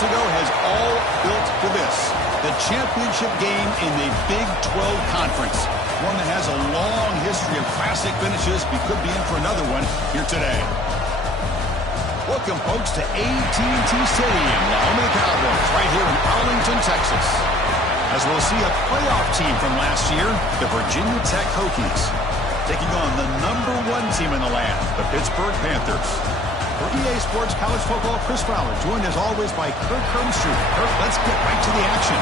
months ago has all built for this. The championship game in the Big 12 Conference. One that has a long history of classic finishes. We could be in for another one here today. Welcome, folks, to AT&T Stadium, the home of the Cowboys, right here in Arlington, Texas. As we'll see a playoff team from last year, the Virginia Tech Hokies, taking on the #1 team in the land, the Pittsburgh Panthers. For EA Sports College Football, Chris Fowler, joined as always by Kirk Herbstreit. Kirk, let's get right to the action.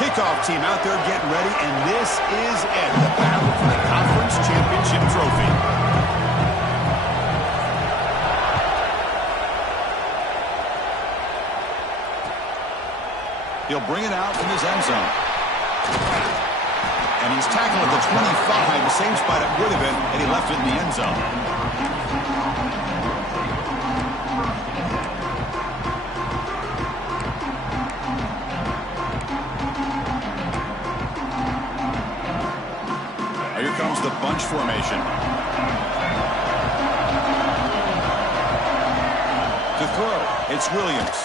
Kickoff team out there getting ready, and this is it, the battle for the conference championship trophy. He'll bring it out from his end zone. And he's tackled at the 25, the same spot it would have been, and he left it in the end zone. Here comes the bunch formation. To throw, it's Williams.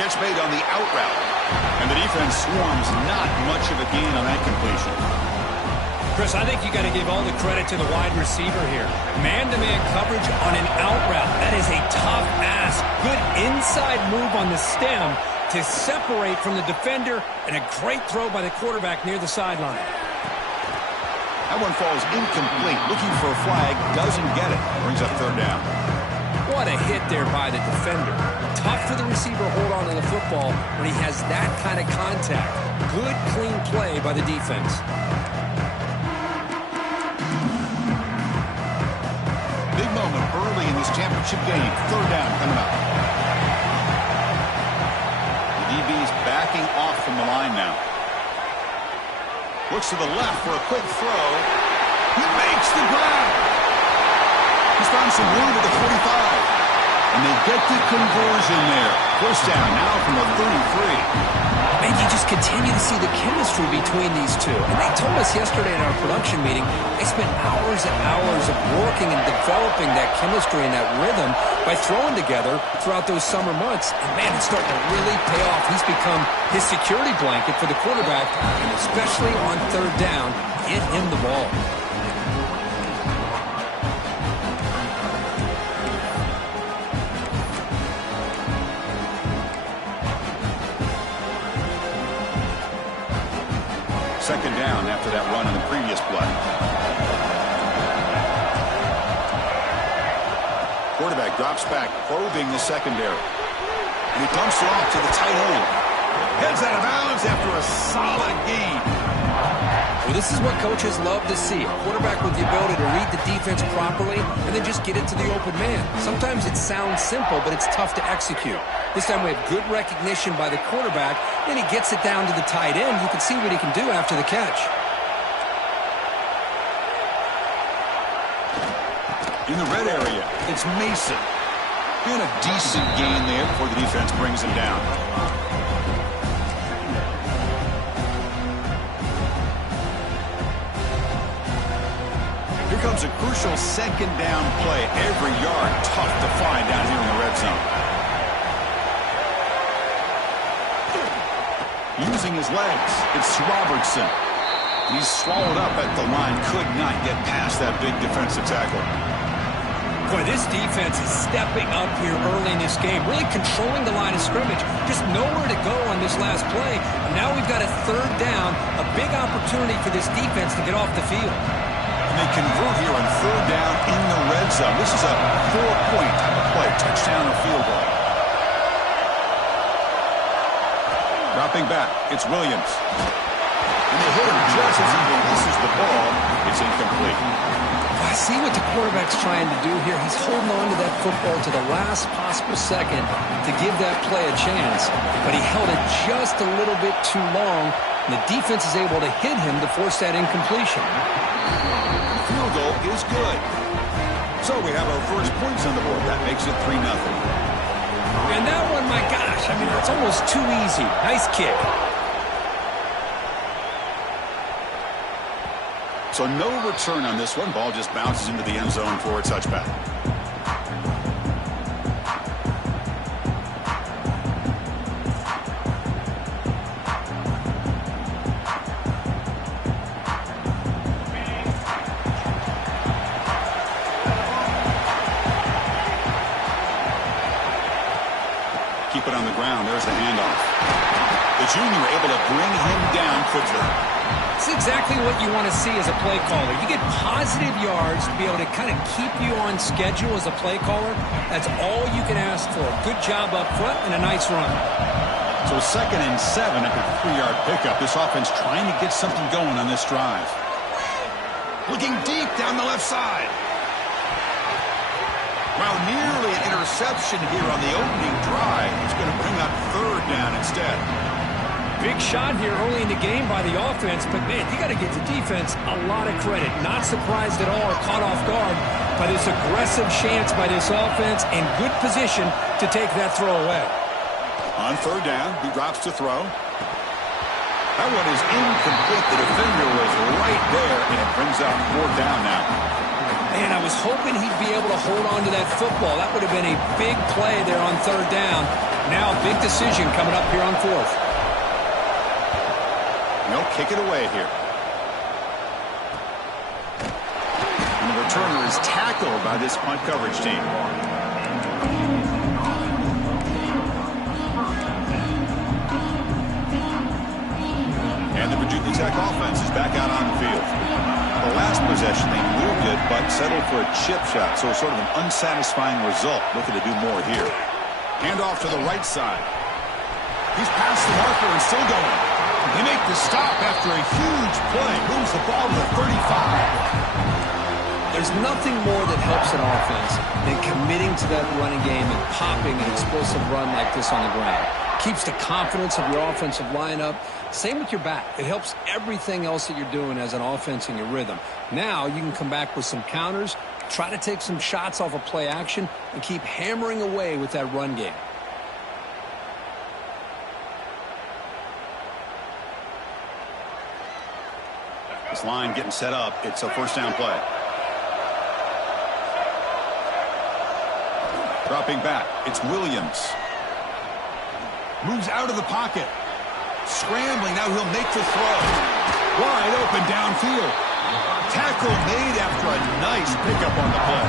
Catch made on the out route. And the defense swarms, not much of a gain on that completion. Chris, I think you got to give all the credit to the wide receiver here. Man-to-man coverage on an out route. That is a tough ask. Good inside move on the stem to separate from the defender, and a great throw by the quarterback near the sideline. That one falls incomplete. Looking for a flag, doesn't get it. Brings up third down. What a hit there by the defender. Tough for the receiver to hold on to the football when he has that kind of contact. Good, clean play by the defense. Big moment early in this championship game. Third down coming up. The DB's backing off from the line now. Looks to the left for a quick throw. He makes the grab. He's found some room at the 45. And they get the conversion there. First down now from the 33. Man, you just continue to see the chemistry between these two. And they told us yesterday in our production meeting, they spent hours and hours of working and developing that chemistry and that rhythm by throwing together throughout those summer months. And man, it's starting to really pay off. He's become his security blanket for the quarterback, and especially on third down, get him the ball. Second down after that run on the previous play. Quarterback drops back, probing the secondary. And he dumps it off to the tight end. Heads out of bounds after a solid gain. Well, this is what coaches love to see. A quarterback with the ability to read the defense properly and then just get it to the open man. Sometimes it sounds simple, but it's tough to execute. This time we have good recognition by the quarterback. Then he gets it down to the tight end. You can see what he can do after the catch. In the red area, it's Mason. And a decent gain there before the defense brings him down. Here comes a crucial second down play. Every yard tough to find down here in the red zone. Using his legs, it's Robertson. He's swallowed up at the line. Could not get past that big defensive tackle. Boy, this defense is stepping up here early in this game, really controlling the line of scrimmage. Just nowhere to go on this last play. And now we've got a third down, a big opportunity for this defense to get off the field. And they convert here on third down in the red zone. This is a 4-point type of play, touchdown or field goal. Dropping back, it's Williams. And they hit him just as he releases the ball. It's incomplete. I see what the quarterback's trying to do here. He's holding on to that football to the last possible second to give that play a chance. But he held it just a little bit too long, and the defense is able to hit him to force that incompletion. Field goal is good. So we have our first points on the board. That makes it 3-0. And that one, my gosh, I mean, it's almost too easy. Nice kick. So no return on this one. Ball just bounces into the end zone for a touchback. Keep it on the ground. There's the handoff. The junior able to bring him down quickly. It's exactly what you want to see as a play caller. You get positive yards to be able to kind of keep you on schedule as a play caller. That's all you can ask for. Good job up front and a nice run. So 2nd and 7 after the 3-yard pickup. This offense trying to get something going on this drive. Looking deep down the left side. Well, nearly an interception here on the opening drive. It's going to bring up 3rd down instead. Big shot here early in the game by the offense, but, man, you got to give the defense a lot of credit. Not surprised at all or caught off guard by this aggressive chance by this offense and good position to take that throw away. On 3rd down, he drops to throw. That one is incomplete. The defender was right there, and it brings up 4th down now. Man, I was hoping he'd be able to hold on to that football. That would have been a big play there on 3rd down. Now a big decision coming up here on 4th. They'll kick it away here. And the returner is tackled by this punt coverage team. And the Virginia Tech offense is back out on the field. The last possession, they moved it, but settled for a chip shot. So sort of an unsatisfying result. Looking to do more here. Hand off to the right side. He's past the marker and still going. They make the stop after a huge play. Moves the ball to the 35. There's nothing more that helps an offense than committing to that running game and popping an explosive run like this on the ground. Keeps the confidence of your offensive lineup. Same with your back. It helps everything else that you're doing as an offense in your rhythm. Now you can come back with some counters, try to take some shots off of play action, and keep hammering away with that run game. This line getting set up. It's a 1st down play. Dropping back. It's Williams. Moves out of the pocket. Scrambling. Now he'll make the throw. Wide open downfield. Tackle made after a nice pickup on the play.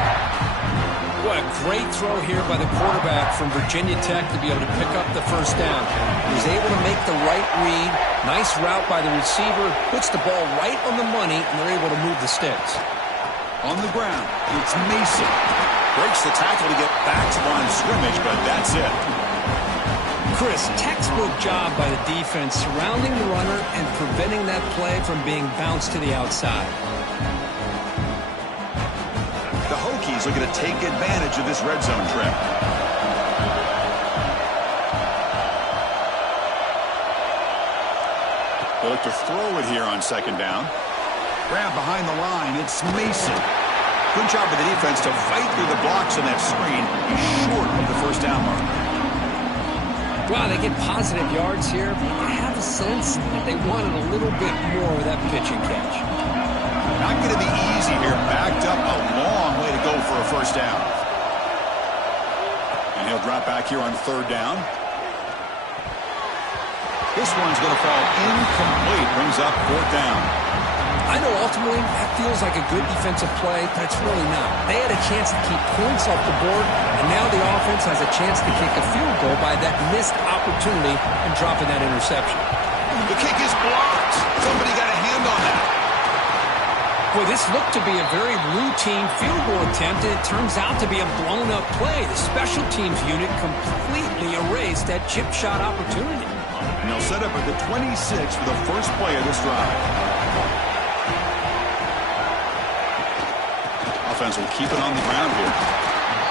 What a great throw here by the quarterback from Virginia Tech to be able to pick up the 1st down. He was able to make the right read. Nice route by the receiver. Puts the ball right on the money, and they're able to move the sticks. On the ground, it's Mason. Breaks the tackle to get back to line of scrimmage, but that's it. Chris, textbook job by the defense surrounding the runner and preventing that play from being bounced to the outside. The Hokies looking to take advantage of this red zone trip. They look to throw it here on 2nd down. Grab behind the line. It's Mason. Good job of the defense to fight through the blocks on that screen. He's short of the 1st down mark. Wow, they get positive yards here, but I have a sense that they wanted a little bit more with that pitch and catch. Not going to be easy here. Backed up a long way to go for a 1st down. And he'll drop back here on 3rd down. This one's going to fall incomplete. Brings up 4th down. I know ultimately that feels like a good defensive play, but it's really not. They had a chance to keep points off the board, and now the offense has a chance to kick a field goal by that missed opportunity and dropping that interception. The kick is blocked. Somebody got a hand on that. Boy, this looked to be a very routine field goal attempt, and it turns out to be a blown-up play. The special teams unit completely erased that chip shot opportunity. And they'll set up at the 26 for the first play of this drive. Offense will keep it on the ground here.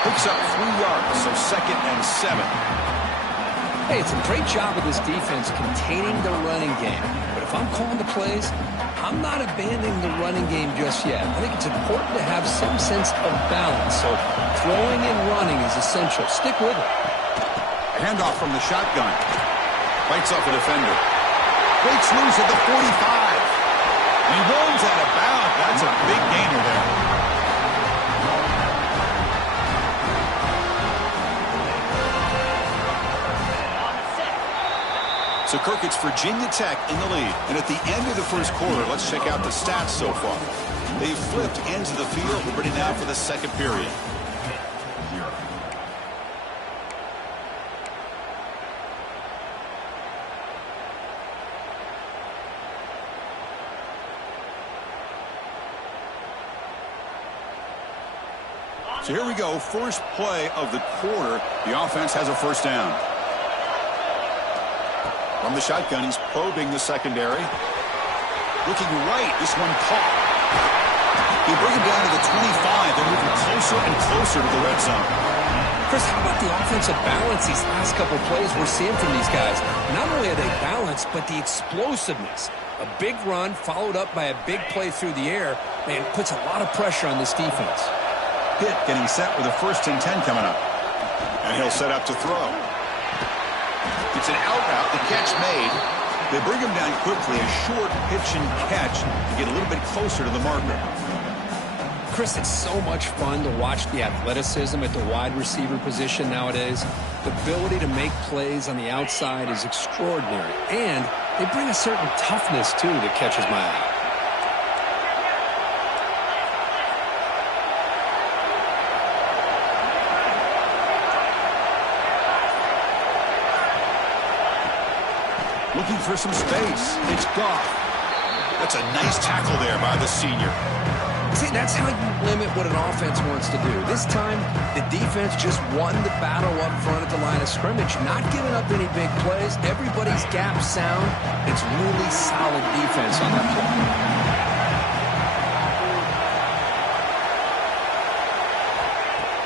Picks up 3 yards, so 2nd and 7. Hey, it's a great job of this defense containing the running game. But if I'm calling the plays, I'm not abandoning the running game just yet. I think it's important to have some sense of balance. So throwing and running is essential. Stick with it. A handoff from the shotgun. Bites off a defender. Breaks loose at the 45. And he rolls out of bounds. That's a big gainer there. So, Kirk, it's Virginia Tech in the lead. And at the end of the first quarter, let's check out the stats so far. They've flipped ends of the field. We're ready now for the second period. So here we go. First play of the quarter. The offense has a first down. From the shotgun, he's probing the secondary. Looking right, this one caught. They bring him down to the 25. They're moving closer and closer to the red zone. Chris, how about the offensive balance these last couple plays we're seeing from these guys? Not only are they balanced, but the explosiveness. A big run followed up by a big play through the air, and puts a lot of pressure on this defense. Pitt getting set with a 1st and 10 coming up. And he'll set up to throw. It's an out route, the catch made. They bring him down quickly, a short pitch and catch to get a little bit closer to the marker. Chris, it's so much fun to watch the athleticism at the wide receiver position nowadays. The ability to make plays on the outside is extraordinary. And they bring a certain toughness, too, that catches my eye. Looking for some space. It's Goff. That's a nice tackle there by the senior. See, that's how you limit what an offense wants to do. This time, the defense just won the battle up front at the line of scrimmage, not giving up any big plays. Everybody's gap sound. It's really solid defense on that play.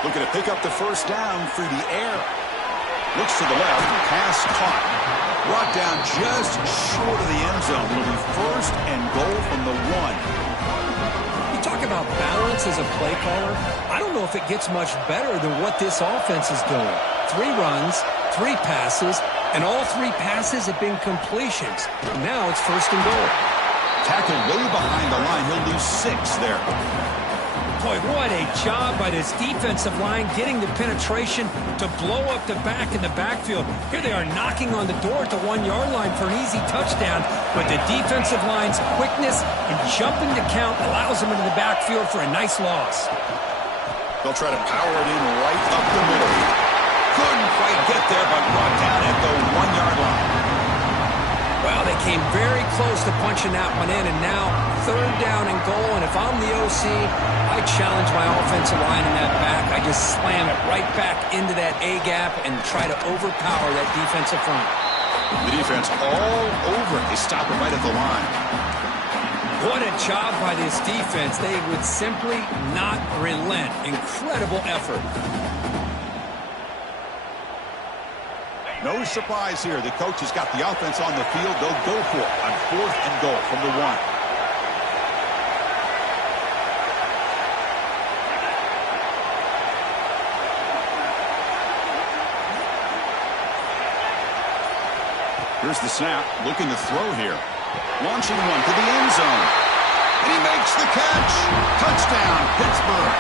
Looking to pick up the first down through the air. Looks to the left. Pass caught. Brought down just short of the end zone. It'll be 1st and goal from the 1. You talk about balance as a play caller. I don't know if it gets much better than what this offense is doing. 3 runs, 3 passes, and all 3 passes have been completions. Now it's 1st and goal. Tackled way behind the line. He'll lose 6 there. Boy, what a job by this defensive line getting the penetration to blow up the back in the backfield. Here they are knocking on the door at the 1-yard line for an easy touchdown, but the defensive line's quickness and jumping the count allows them into the backfield for a nice loss. They'll try to power it in right up the middle. Couldn't quite get there, but brought down at the 1-yard line. Well, they came very close to punching that one in, and now 3rd down and goal. And if I'm the OC, I challenge my offensive line in that back. I just slam it right back into that A-gap and try to overpower that defensive front. The defense all over it. They stop it right at the line. What a job by this defense. They would simply not relent. Incredible effort. No surprise here. The coach has got the offense on the field. They'll go for it on 4th and goal from the 1. Here's the snap. Looking to throw here. Launching one to the end zone. And he makes the catch. Touchdown, Pittsburgh.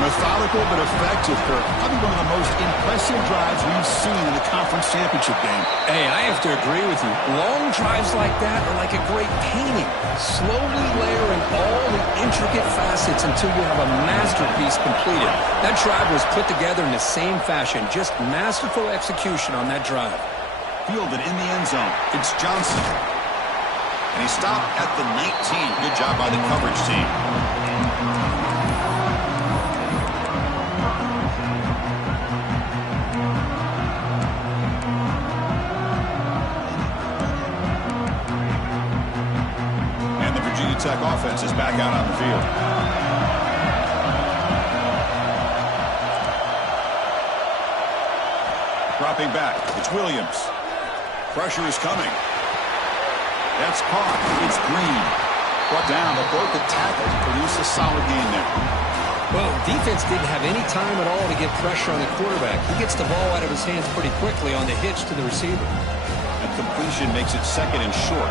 Methodical but effective, Kirk. Probably one of the most impressive drives we've seen in the conference championship game. Hey, I have to agree with you. Long drives like that are like a great painting. Slowly layering all the intricate facets until you have a masterpiece completed. That drive was put together in the same fashion. Just masterful execution on that drive. Fielded in the end zone. It's Johnson. And he stopped at the 19. Good job by the coverage team. Tech offense is back out on the field. Dropping back. It's Williams. Pressure is coming. That's caught. It's Green. Brought down. The broken tackle produced a solid gain there. Well, defense didn't have any time at all to get pressure on the quarterback. He gets the ball out of his hands pretty quickly on the hitch to the receiver. And completion makes it second and short.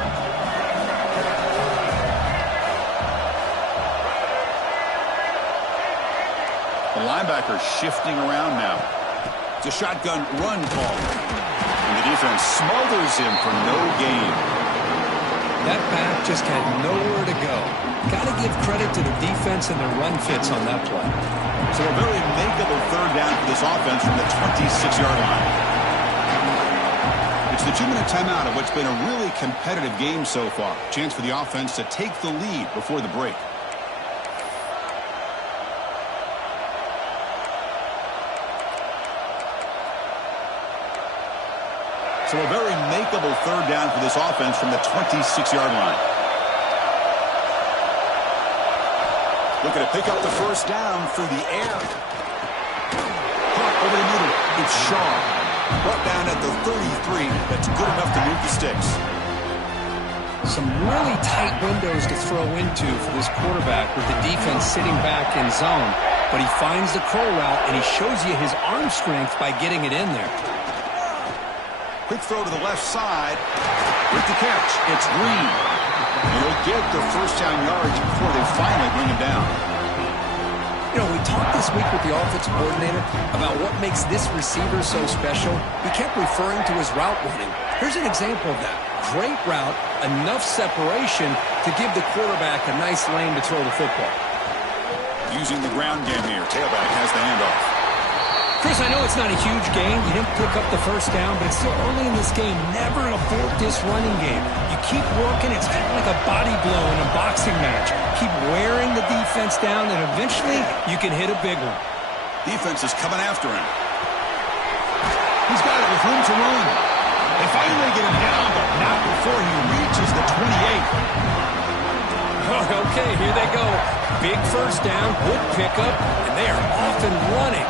The linebacker shifting around now. It's a shotgun run call. And the defense smothers him for no gain. That back just had nowhere to go. Got to give credit to the defense and their run fits on that play. So a very makeable third down for this offense from the 26-yard line. It's the 2-minute timeout of what's been a really competitive game so far. Chance for the offense to take the lead before the break. So a very makeable third down for this offense from the 26-yard line. Looking to pick up the first down through the air. Caught over the middle. It's Shaw. Brought down at the 33. That's good enough to move the sticks. Some really tight windows to throw into for this quarterback with the defense sitting back in zone. But he finds the curl route, and he shows you his arm strength by getting it in there. Quick throw to the left side. With the catch, it's Green. They'll get their first down yards before they finally bring him down. You know, we talked this week with the offensive coordinator about what makes this receiver so special. He kept referring to his route running. Here's an example of that. Great route, enough separation to give the quarterback a nice lane to throw the football. Using the ground game here. Tailback has the handoff. Chris, I know it's not a huge game. You didn't pick up the first down, but it's still early in this game. Never abort this running game. You keep working. It's kind of like a body blow in a boxing match. Keep wearing the defense down, and eventually you can hit a big one. Defense is coming after him. He's got it with room to run. They finally get him down, but not before he reaches the 28. Oh, okay, here they go. Big first down, good pickup, and they are off and running.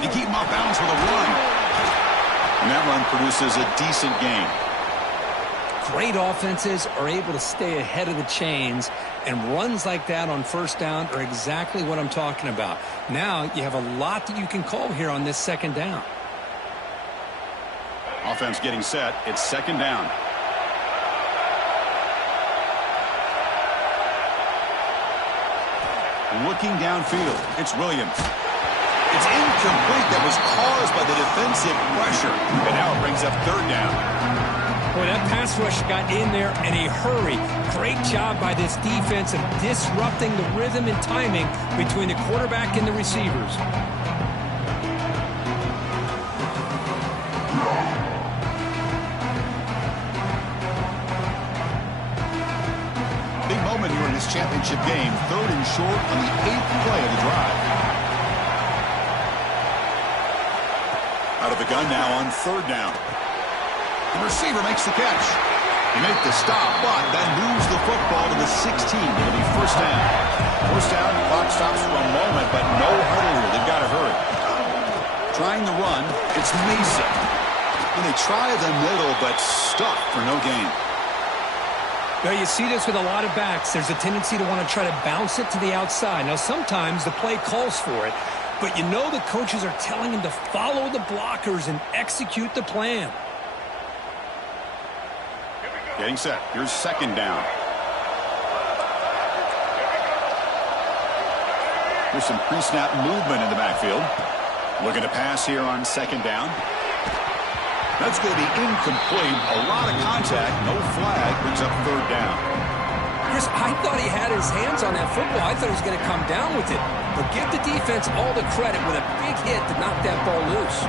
They keep him off balance with a run. And that run produces a decent gain. Great offenses are able to stay ahead of the chains, and runs like that on first down are exactly what I'm talking about. Now you have a lot that you can call here on this second down. Offense getting set. It's second down. Looking downfield. It's Williams. It's incomplete. That was caused by the defensive pressure. And now it brings up third down. Boy, that pass rush got in there in a hurry. Great job by this defense of disrupting the rhythm and timing between the quarterback and the receivers. Big moment here in this championship game. Third and short on the 8th play of the drive. Out of the gun now on third down. The receiver makes the catch. They make the stop, but then moves the football to the 16. It'll be first down. First down, clock stops for a moment, but no huddle here. They've got to hurry. Trying the run, it's Mason. And they try the middle, but stuck for no gain. Now, you see this with a lot of backs. There's a tendency to want to try to bounce it to the outside. Now, sometimes the play calls for it, but you know the coaches are telling him to follow the blockers and execute the plan. Getting set. Here's second down. There's some pre-snap movement in the backfield. Looking to pass here on second down. That's going to be incomplete. A lot of contact. No flag. Brings up third down. Chris, I thought he had his hands on that football. I thought he was going to come down with it. But give the defense all the credit with a big hit to knock that ball loose.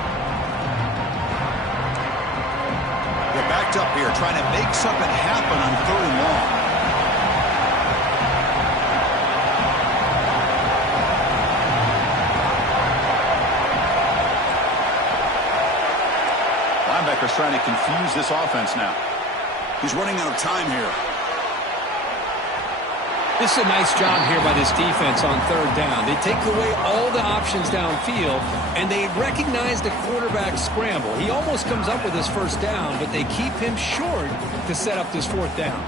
They're backed up here trying to make something happen on third and long. Linebacker's trying to confuse this offense now. He's running out of time here. This is a nice job here by this defense on third down. They take away all the options downfield, and they recognize the quarterback scramble. He almost comes up with his first down, but they keep him short to set up this fourth down.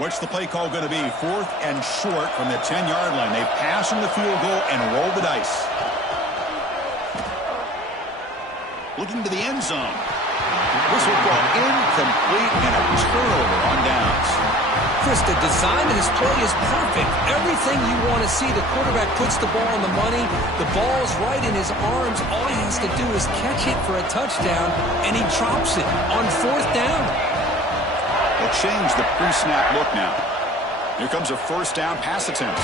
What's the play call going to be? 4th and short from the 10-yard line. They pass from the field goal and roll the dice. Looking to the end zone. Whistle ball incomplete and a turnover on downs. Chris, the design of this play is perfect. Everything you want to see. The quarterback puts the ball on the money. The ball's right in his arms. All he has to do is catch it for a touchdown, and he drops it on 4th down. They'll change the pre-snap look now. Here comes a first down pass attempt.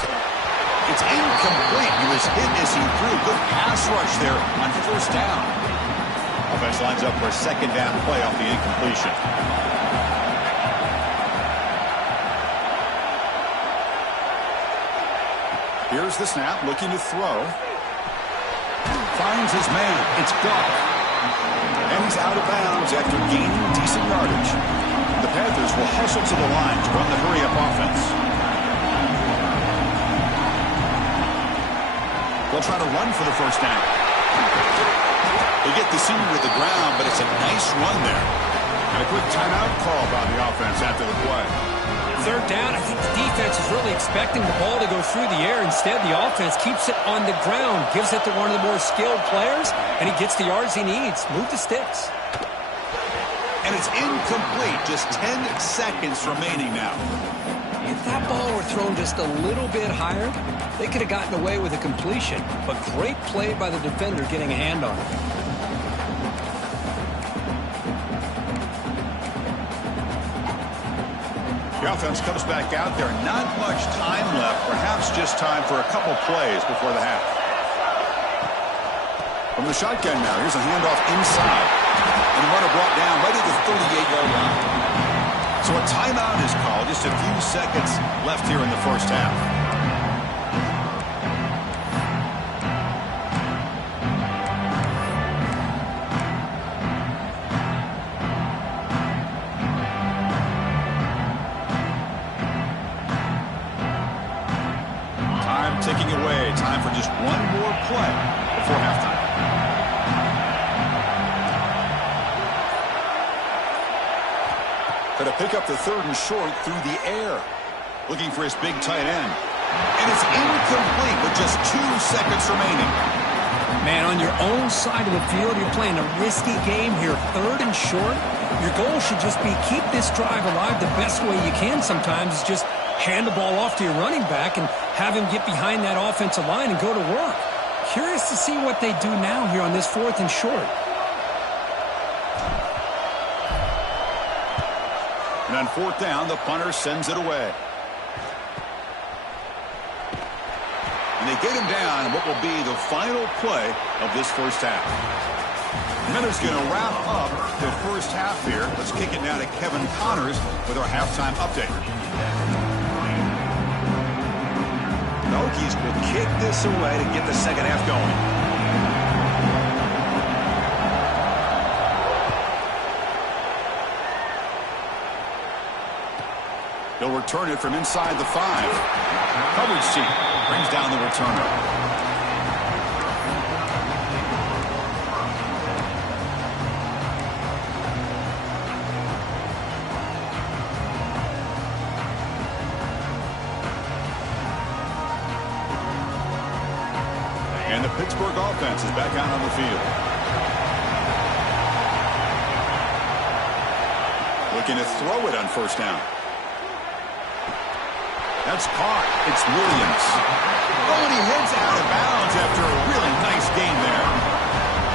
It's incomplete. He was hit as he threw. Good pass rush there on first down. Offense lines up for a second down play off the incompletion. Here's the snap, looking to throw. Finds his man. It's Goff. And he's out of bounds after gaining decent yardage. The Panthers will hustle to the line to run the hurry-up offense. They'll try to run for the first down. They get the senior to the ground, but it's a nice run there. And a quick timeout call by the offense after the play. Third down, I think the defense is really expecting the ball to go through the air. Instead, the offense keeps it on the ground, gives it to one of the more skilled players, and he gets the yards he needs. Move the sticks. And it's incomplete. Just 10 seconds remaining now. If that ball were thrown just a little bit higher, they could have gotten away with a completion. But great play by the defender getting a hand on it. The offense comes back out there. Not much time left. Perhaps just time for a couple plays before the half. From the shotgun now, here's a handoff inside. And the runner brought down right at the 38-yard line. So a timeout is called. Just a few seconds left here in the first half. Time ticking away. Time for just one more play before halftime. Going to pick up the 3rd and short through the air. Looking for his big tight end. And it's incomplete with just 2 seconds remaining. Man, on your own side of the field, you're playing a risky game here. 3rd and short. Your goal should just be keep this drive alive the best way you can sometimes is just hand the ball off to your running back and have him get behind that offensive line and go to work. Curious to see what they do now here on this 4th and short. And on 4th down, the punter sends it away. And they get him down in what will be the final play of this first half. Miller's going to wrap up the first half here. Let's kick it now to Kevin Connors with our halftime update. The Hokies will kick this away to get the second half going. He'll return it from inside the 5. Coverage team brings down the returner. And the Pittsburgh offense is back out on the field. Looking to throw it on first down. That's caught. It's Williams. Oh, and he heads out of bounds after a really nice game there.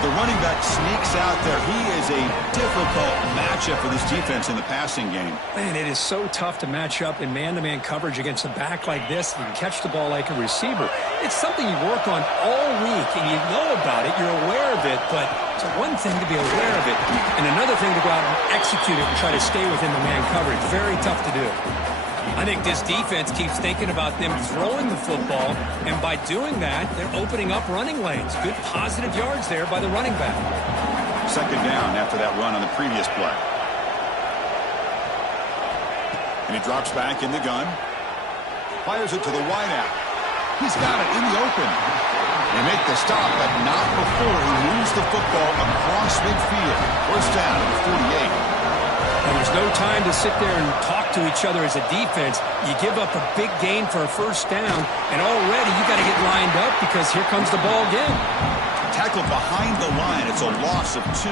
The running back sneaks out there. He is a difficult matchup for this defense in the passing game. Man, it is so tough to match up in man-to-man coverage against a back like this. You can catch the ball like a receiver. It's something you work on all week, and you know about it. You're aware of it, but it's one thing to be aware of it, and another thing to go out and execute it and try to stay within the man coverage. Very tough to do. I think this defense keeps thinking about them throwing the football, and by doing that, they're opening up running lanes. Good positive yards there by the running back. Second down after that run on the previous play. And he drops back in the gun. Fires it to the wideout. He's got it in the open. They make the stop, but not before he moves the football across midfield. First down at the 48. And there's no time to sit there and talk to each other as a defense. You give up a big gain for a first down, and already you got to get lined up because here comes the ball again. Tackled behind the line. It's a loss of 2.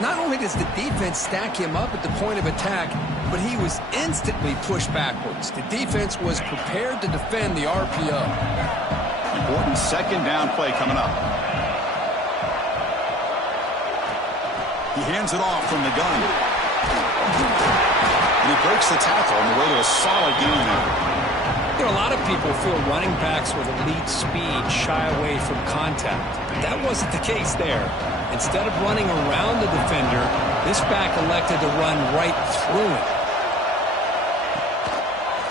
Not only does the defense stack him up at the point of attack, but he was instantly pushed backwards. The defense was prepared to defend the RPO. Important second down play coming up. He hands it off from the gun. And he breaks the tackle on the way to a solid gain there. You know, a lot of people feel running backs with elite speed shy away from contact. That wasn't the case there. Instead of running around the defender, this back elected to run right through him.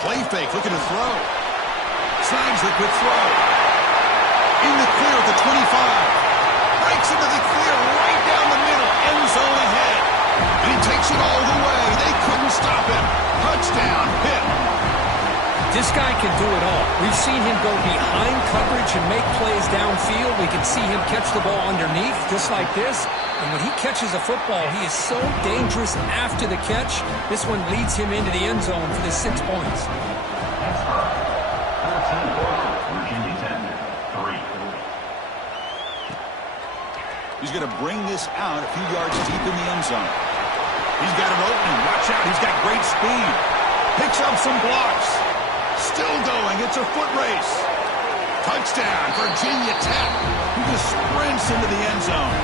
Play fake, looking to throw. Signs the quick throw. In the clear at the 25. Breaks into the clear right down the middle. End zone ahead. And he takes it all the way. They couldn't stop him. Touchdown, Pitt. This guy can do it all. We've seen him go behind coverage and make plays downfield. We can see him catch the ball underneath, just like this. And when he catches a football, he is so dangerous after the catch. This one leads him into the end zone for the 6 points. He's going to bring this out a few yards deep in the end zone. He's got an opening. Watch out. He's got great speed. Picks up some blocks. Still going. It's a foot race. Touchdown, Virginia Tech. He just sprints into the end zone.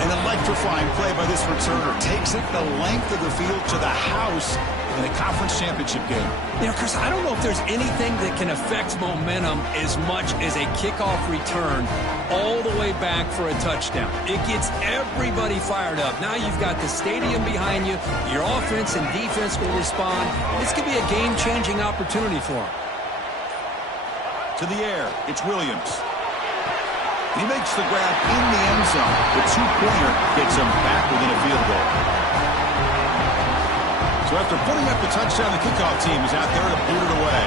An electrifying play by this returner. Takes it the length of the field to the house in a conference championship game. You know, Chris, I don't know if there's anything that can affect momentum as much as a kickoff return all the way back for a touchdown. It gets everybody fired up. Now you've got the stadium behind you. Your offense and defense will respond. This could be a game-changing opportunity for them. To the air, it's Williams. He makes the grab in the end zone. The two-pointer gets him back within a field goal. So after putting up the touchdown, the kickoff team is out there to boot it away.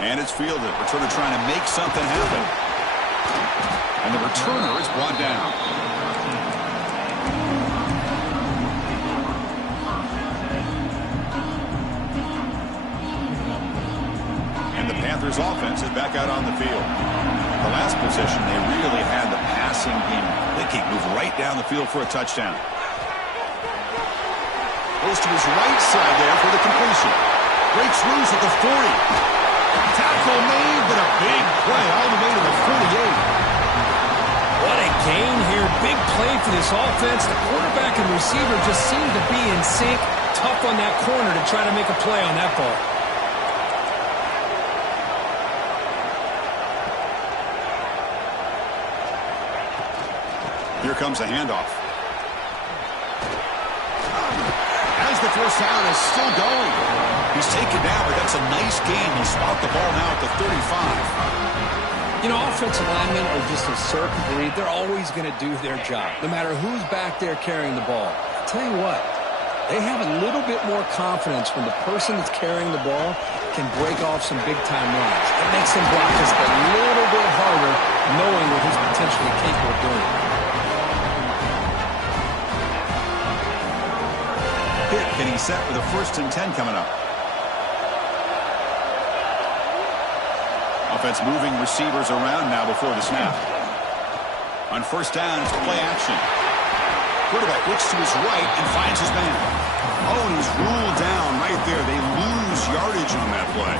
And it's fielded. Returner trying to make something happen. And the returner is brought down. And the Panthers offense is back out on the field. The last possession, they really had the passing game. They can move right down the field for a touchdown. Goes to his right side there for the completion. Breaks loose at the 40. Tackle made, but a big play all the way to the 48. What a gain here. Big play for this offense. The quarterback and receiver just seem to be in sync. Tough on that corner to try to make a play on that ball. Here comes a handoff. As the first down is still going. He's taken down, but that's a nice gain. He'll spot the ball now at the 35. You know, offensive linemen are just a certain breed. They're always going to do their job, no matter who's back there carrying the ball. I'll tell you what, they have a little bit more confidence when the person that's carrying the ball can break off some big-time runs. It makes them block just a little bit harder, knowing what he's potentially capable of doing. Pitt getting set for the 1st and 10 coming up. Offense moving receivers around now before the snap. On first down, it's play action. Quarterback looks to his right and finds his man. Oh, and he's ruled down right there. They lose yardage on that play.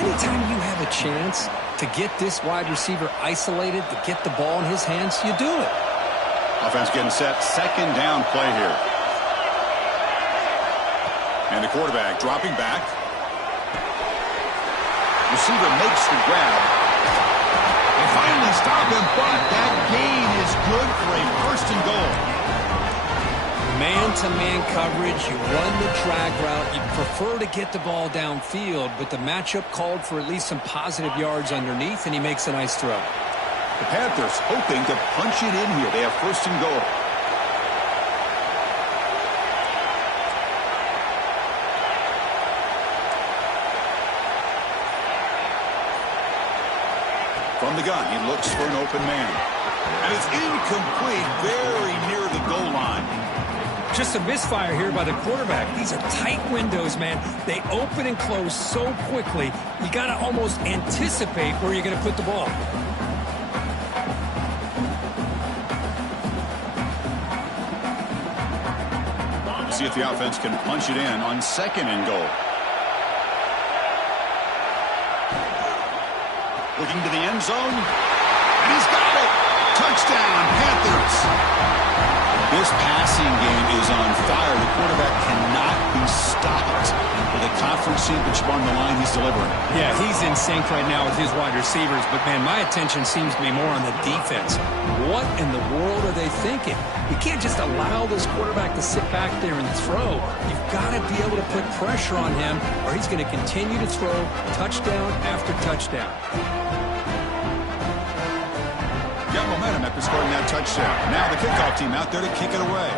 Anytime you have a chance to get this wide receiver isolated, to get the ball in his hands, you do it. Offense getting set. Second down play here. And the quarterback dropping back. Receiver makes the grab. They finally stop him, but that gain is good for a first and goal. Man-to-man coverage, you run the drag route, you prefer to get the ball downfield, but the matchup called for at least some positive yards underneath, and he makes a nice throw. The Panthers hoping to punch it in here. They have first and goal. From the gun, he looks for an open man. And it's incomplete, very near the goal line. Just a misfire here by the quarterback. These are tight windows, man. They open and close so quickly, you got to almost anticipate where you're going to put the ball. See if the offense can punch it in on second and goal. Looking to the end zone. And he's got it. Touchdown, Panthers. This passing game is on fire. The quarterback cannot be stopped. With a conference championship on the line, he's delivering. Yeah, he's in sync right now with his wide receivers. But, man, my attention seems to be more on the defense. What in the world are they thinking? You can't just allow this quarterback to sit back there and throw. You've got to be able to put pressure on him, or he's going to continue to throw touchdown after touchdown. Got momentum after scoring that touchdown. Now the kickoff team out there to kick it away.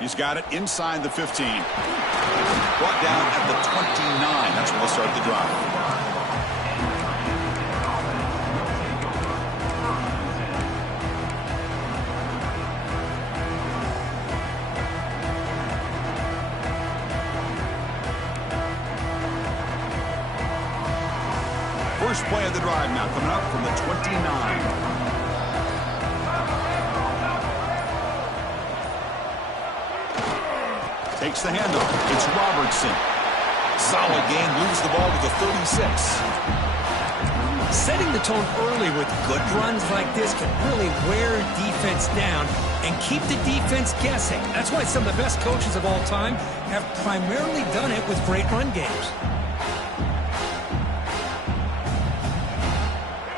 He's got it inside the 15. Brought down at the 29. That's where they'll start the drive. First play of the drive now coming up from the 29. Takes the handoff. It's Robertson. Solid game. Moves the ball to the 36. Setting the tone early with good runs like this can really wear defense down and keep the defense guessing. That's why some of the best coaches of all time have primarily done it with great run games.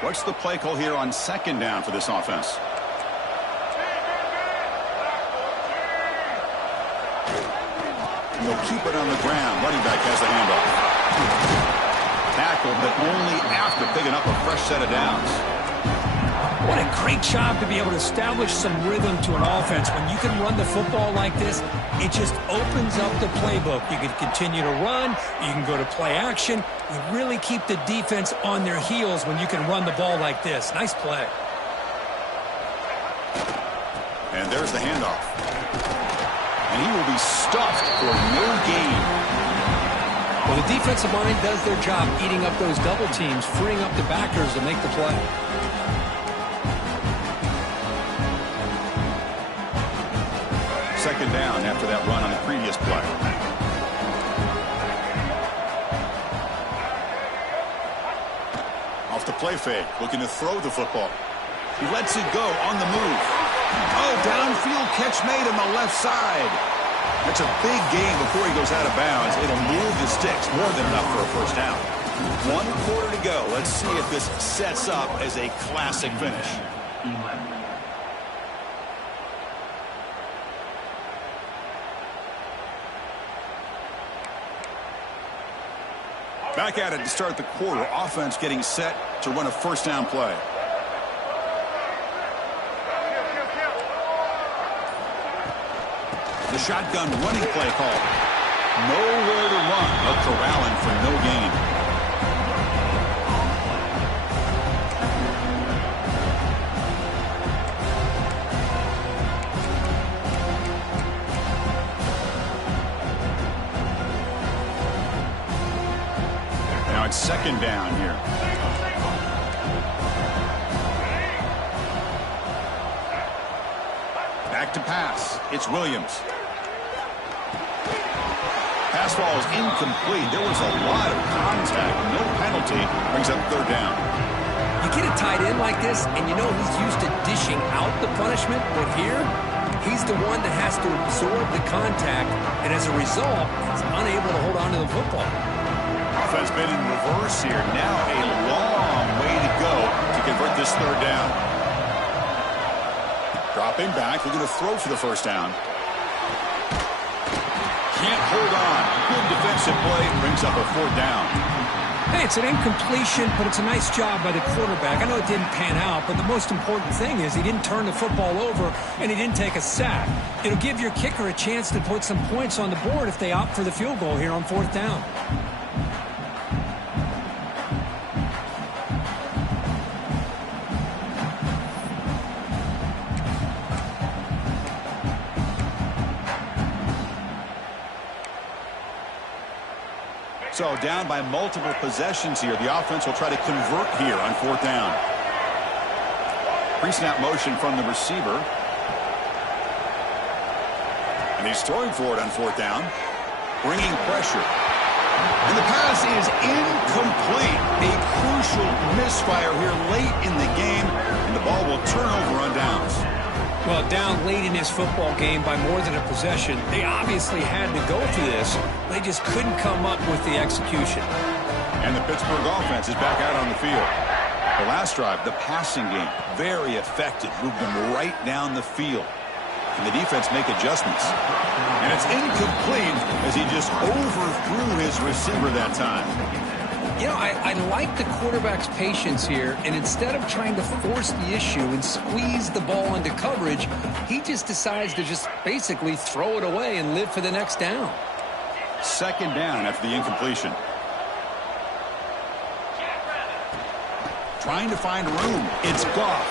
What's the play call here on second down for this offense? They'll keep it on the ground. Running back has the handoff. Tackled, but only after picking up a fresh set of downs. What a great job to be able to establish some rhythm to an offense. When you can run the football like this, it just opens up the playbook. You can continue to run. You can go to play action. You really keep the defense on their heels when you can run the ball like this. Nice play. And there's the handoff. And he will be stuffed for no gain. Well, the defensive line does their job eating up those double teams, freeing up the backers to make the play. Second down after that run on the previous play. Off the play fake, looking to throw the football. He lets it go on the move. Oh, downfield catch made on the left side. That's a big gain before he goes out of bounds. It'll move the sticks, more than enough for a first down. 1 quarter to go. Let's see if this sets up as a classic finish. Back at it to start the quarter. Offense getting set to run a first down play. The shotgun running play call. Nowhere to run, but corralling for no gain. second down here. Back to pass. It's Williams. Pass ball is incomplete. There was a lot of contact. No penalty. Brings up third down. You get a tight end like this, and you know he's used to dishing out the punishment, but here, he's the one that has to absorb the contact, and as a result, he's unable to hold on to the football. Offense been in reverse here. Now a long way to go to convert this third down. Dropping back. They're going to throw for the first down. Can't hold on. Good defensive play. Brings up a fourth down. Hey, it's an incompletion, but it's a nice job by the quarterback. I know it didn't pan out, but the most important thing is he didn't turn the football over and he didn't take a sack. It'll give your kicker a chance to put some points on the board if they opt for the field goal here on fourth down. So down by multiple possessions here. The offense will try to convert here on fourth down. Pre-snap motion from the receiver. And he's throwing for it on fourth down. Bringing pressure. And the pass is incomplete. A crucial misfire here late in the game. And the ball will turn over on downs. Well, down late in this football game by more than a possession, they obviously had to go for this. They just couldn't come up with the execution. And the Pittsburgh offense is back out on the field. The last drive, the passing game, very effective. Moved them right down the field. And the defense make adjustments. And it's incomplete as he just overthrew his receiver that time. You know, I like the quarterback's patience here, and instead of trying to force the issue and squeeze the ball into coverage, he just decides to just basically throw it away and live for the next down. Second down after the incompletion. Trying to find room. It's Goff.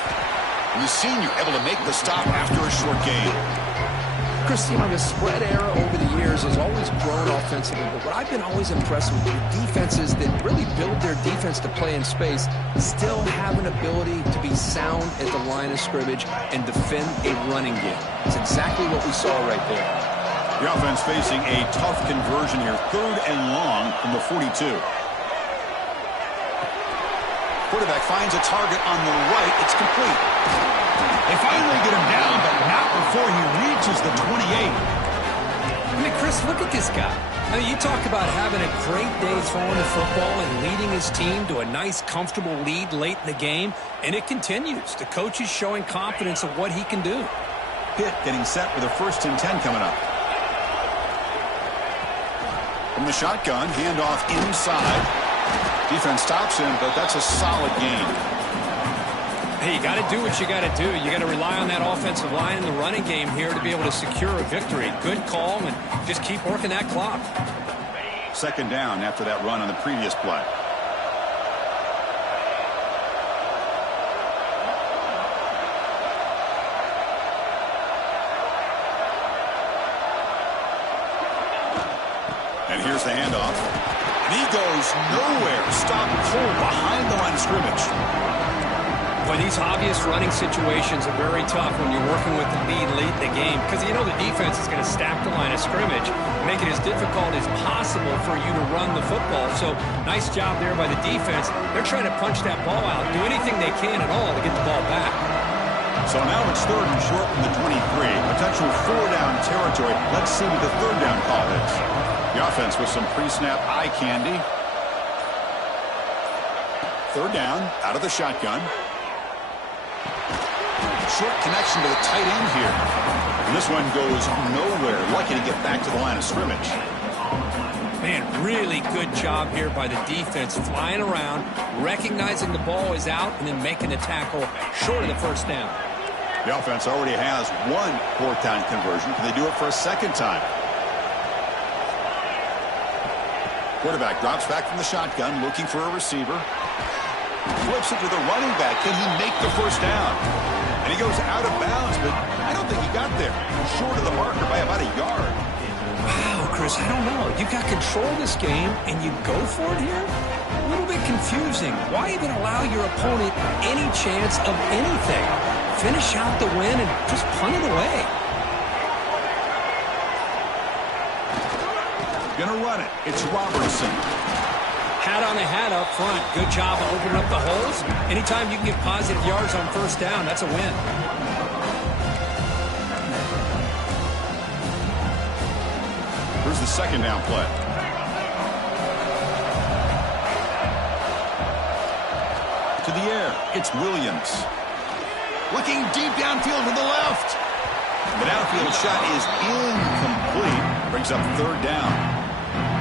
The senior able to make the stop after a short gain. Chris, you know, the spread era over the years has always grown offensively, but what I've been always impressed with are defenses that really build their defense to play in space, still have an ability to be sound at the line of scrimmage and defend a running game. It's exactly what we saw right there. The offense facing a tough conversion here, third and long from the 42. Quarterback finds a target on the right. It's complete. They finally get him down, but not before he reaches the 28. I mean, Chris, look at this guy. I mean, you talk about having a great day throwing the football and leading his team to a nice, comfortable lead late in the game, and it continues. The coach is showing confidence of what he can do. Pitt getting set with a 1st and 10 coming up. From the shotgun, handoff inside. Defense stops him, but that's a solid gain. Hey, you got to do what you got to do. You got to rely on that offensive line in the running game here to be able to secure a victory. Good call, and just keep working that clock. Second down after that run on the previous play. And here's the handoff. And he goes nowhere. Stop cold behind the line of scrimmage. But these obvious running situations are very tough when you're working with the lead late in the game because you know the defense is going to stack the line of scrimmage, make it as difficult as possible for you to run the football. So nice job there by the defense. They're trying to punch that ball out, do anything they can at all to get the ball back. So now it's third and short from the 23. Potential 4-down territory. Let's see what the third down call is. The offense with some pre-snap eye candy. Third down out of the shotgun. Short connection to the tight end here. And this one goes nowhere. Lucky to get back to the line of scrimmage. Man, really good job here by the defense, flying around, recognizing the ball is out, and then making the tackle short of the first down. The offense already has one fourth down conversion. Can they do it for a second time? Quarterback drops back from the shotgun, looking for a receiver. Flips it to the running back. Can he make the first down? And he goes out of bounds, but I don't think he got there. Short of the marker by about a yard. Wow, Chris, I don't know. You got control of this game, and you go for it here? little bit confusing. Why even allow your opponent any chance of anything? Finish out the win and just punt it away. Gonna run it. It's Robertson. Hat on a hat up front. Good job of opening up the holes. Anytime you can get positive yards on first down, that's a win. Here's the second down play. To the air, it's Williams. Looking deep downfield to the left. The downfield shot is incomplete. Brings up third down.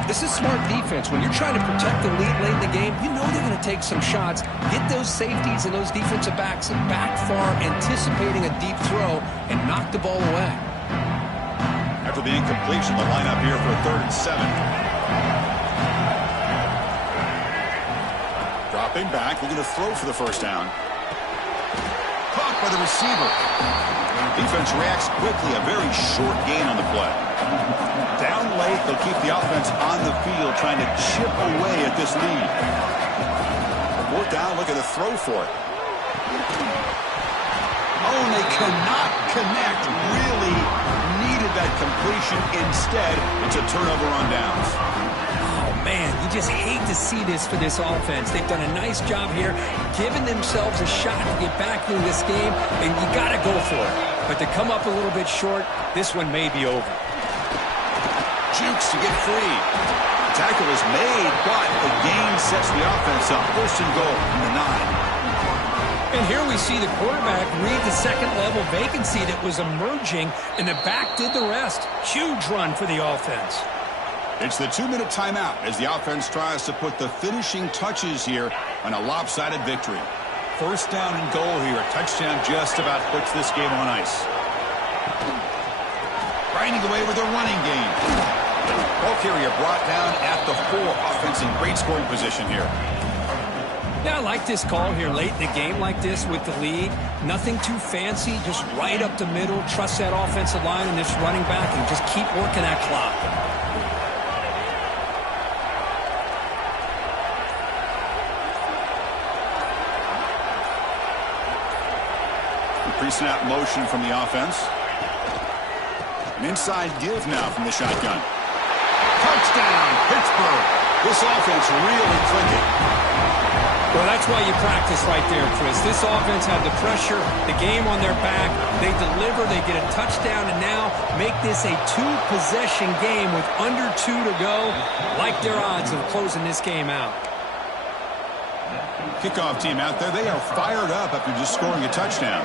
This is smart defense. When you're trying to protect the lead late in the game, you know they're going to take some shots, get those safeties and those defensive backs back far, anticipating a deep throw, and knock the ball away. After the incompletion, the lineup here for a 3rd and 7. Dropping back, looking to throw for the first down. Caught by the receiver. Defense reacts quickly, a very short gain on the play. Down late, they'll keep the offense on the field, trying to chip away at this lead. 4th down, looking to throw for it. Oh, and they cannot connect. Really needed that completion. Instead, it's a turnover on downs. Oh, man, you just hate to see this for this offense. They've done a nice job here, giving themselves a shot to get back into this game, and you got to go for it. But to come up a little bit short, this one may be over. Jukes to get free. The tackle is made, but the gain sets the offense up. 1st and goal from the 9. And here we see the quarterback read the second-level vacancy that was emerging, and the back did the rest. Huge run for the offense. It's the 2-minute timeout as the offense tries to put the finishing touches here on a lopsided victory. 1st down and goal here. A touchdown just about puts this game on ice. Grinding away with a running game. Ball carrier brought down at the 4. Offense in great scoring position here. Yeah, I like this call here late in the game like this with the lead. Nothing too fancy, just right up the middle. Trust that offensive line and this running back and just keep working that clock. Pre-snap motion from the offense. An inside give now from the shotgun. Touchdown, Pittsburgh. This offense really clicking. Well, that's why you practice right there, Chris. This offense had the pressure, the game on their back. They deliver, they get a touchdown, and now make this a 2-possession game with under 2 to go. Like their odds of closing this game out. Kickoff team out there, they are fired up after just scoring a touchdown.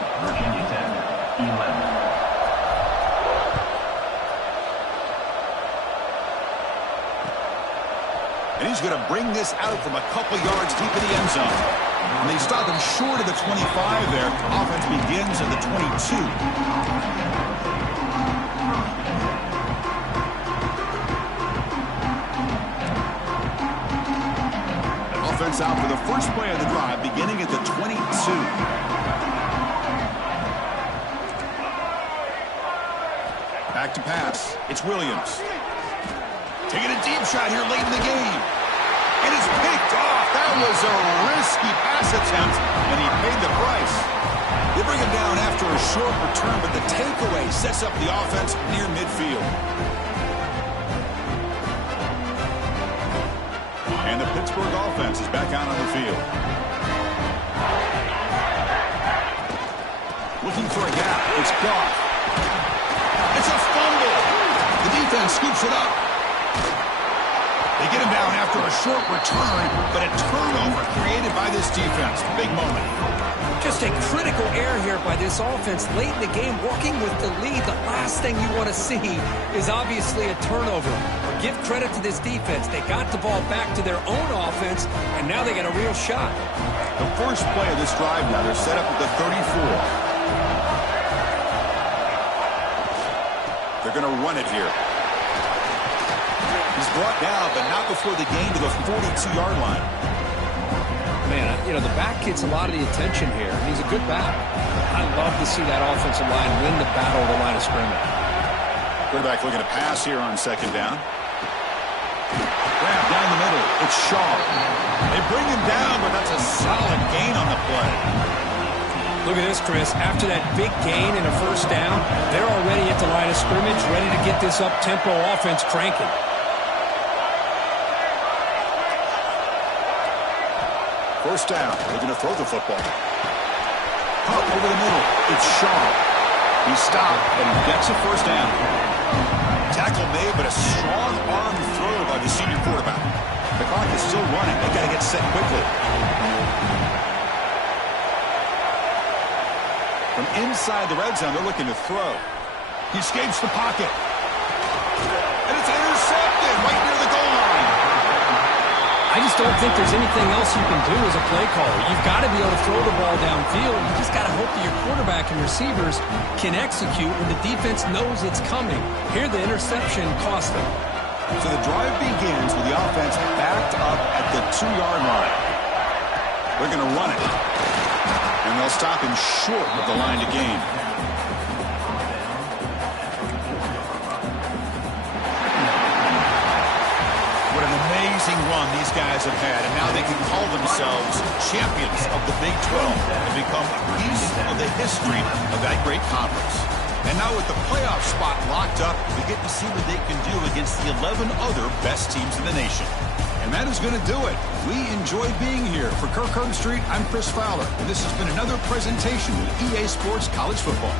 And he's going to bring this out from a couple yards deep in the end zone. And they stop him short of the 25 there. Offense begins at the 22. Offense out for the first play of the drive, beginning at the 22. Back to pass. It's Williams. Taking a deep shot here late in the game. And it's picked off. That was a risky pass attempt, and he paid the price. They bring him down after a short return, but the takeaway sets up the offense near midfield. And the Pittsburgh offense is back out on the field. Looking for a gap. It's Goff. It's a fumble. The defense scoops it up. They get him down after a short return, but a turnover created by this defense. Big moment. Just a critical error here by this offense late in the game, working with the lead. The last thing you want to see is obviously a turnover. Give credit to this defense. They got the ball back to their own offense, and now they got a real shot. The first play of this drive now, they're set up at the 34. They're going to run it here. He's brought down, but not before the gain to the 42-yard line. Man, you know, the back gets a lot of the attention here. He's a good back. I love to see that offensive line win the battle of the line of scrimmage. Quarterback looking to pass here on 2nd down. grab down the middle. It's Shaw. They bring him down, but that's a solid gain on the play. Look at this, Chris. After that big gain and a first down, they're already at the line of scrimmage, ready to get this up-tempo offense cranking. First down. They're going to throw the football. Up over the middle. It's Shaw. He stopped, and he gets a first down. Tackle made, but a strong arm throw by the senior quarterback. The clock is still running. They got to get set quickly. From inside the red zone, they're looking to throw. He escapes the pocket. And it's intercepted right near the goal line. I just don't think there's anything else you can do as a play caller. You've got to be able to throw the ball downfield. You just got to hope that your quarterback and receivers can execute when the defense knows it's coming. Here, the interception cost them. So the drive begins with the offense backed up at the 2-yard line. They're going to run it. And they'll stop him short of the line to gain. What an amazing run these guys have had. And now they can call themselves champions of the Big 12 and become a piece of the history of that great conference. And now with the playoff spot locked up, we get to see what they can do against the 11 other best teams in the nation. And that is going to do it. We enjoyed being here. For Kirkland Street, I'm Chris Fowler, and this has been another presentation with EA Sports College Football.